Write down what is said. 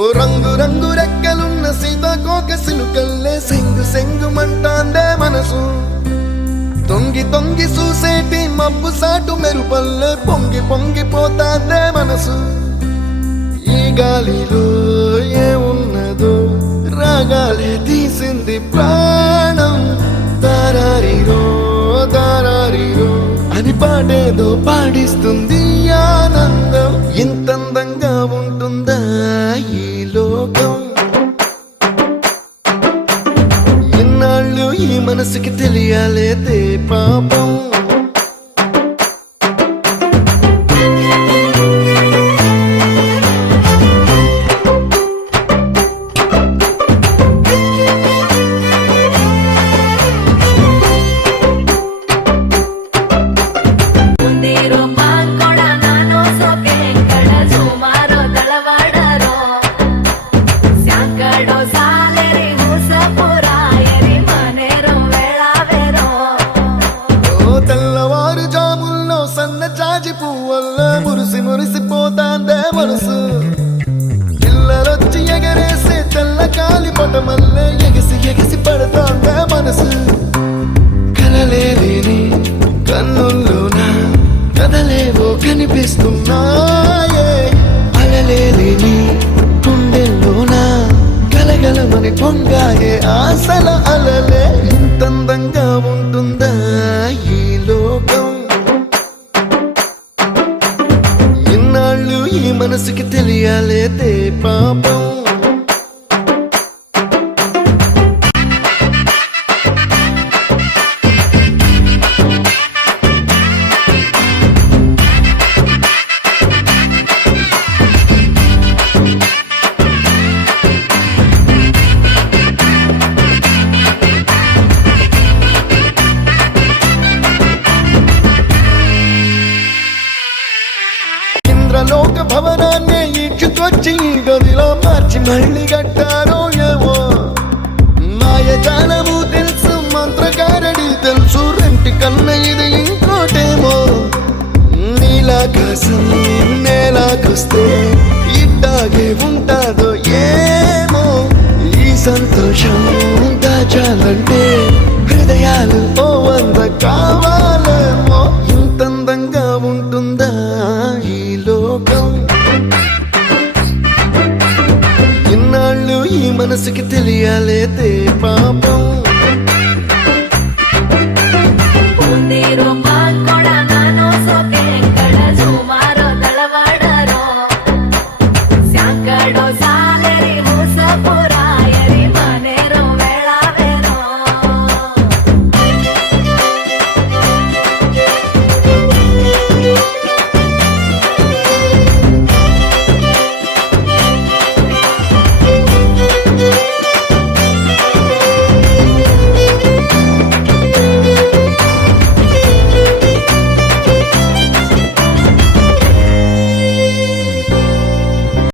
ఓ రంగు రంగు రెక్కలున్న సీతాకోక సిలుకల్లే సెంగు సెంగుమంటాందే మనసు. తొంగి తొంగి చూసేటి మబ్బు సాటు మెరుపల్లే పొంగి పొంగిపోతాందే మనసు. ఈ గాలిలో ఏమున్నదో రాగాలే తీసింది ప్రాణం. దారారిరో దారారిరో అని పాడేదో పాడిస్తుంది ఆనందం. ఇంతందంగా ఉంటుందా ఈ లోకం? ఇన్నాళ్ళు ఈ మనసుకి తెలియాలేదే పాపం. జాజి పువ్వల్ల మురిసి మురిసిపోతాందే మనసు. పిల్లలొచ్చి ఎగరేసే తెల్ల కాలి పటమల్లే ఎగిసి ఎగిసి పడతాందే మనసు. కలలేని కన్నుల్లోన కదలేవో కనిపిస్తున్నాయే. అలలేని గుండెల్లోన కలగలమని పొంగాయే ఆశల అలలే. ఇంతందంగా ఉంటుందా ఈ లోకం? ఈ మనసుకి తెలియాలేదే పాపం. లోక భవనాన్ని ఈడ్చుకొచ్చి గదిలో మార్చి మళ్ళీ కట్టారో ఏమో. మాయజాలము తెలుసు మంత్రకారడి తెలుసు రెంటి కన్న ఇది ఇంకోటేమో. నీలాకాశం నేలాకొస్తే ఇట్టాగే ఉంటాదో ఏమో. ఈ సంతోషం దాచాలంటే హృదయాలు ఓ వంద కావాలేమో.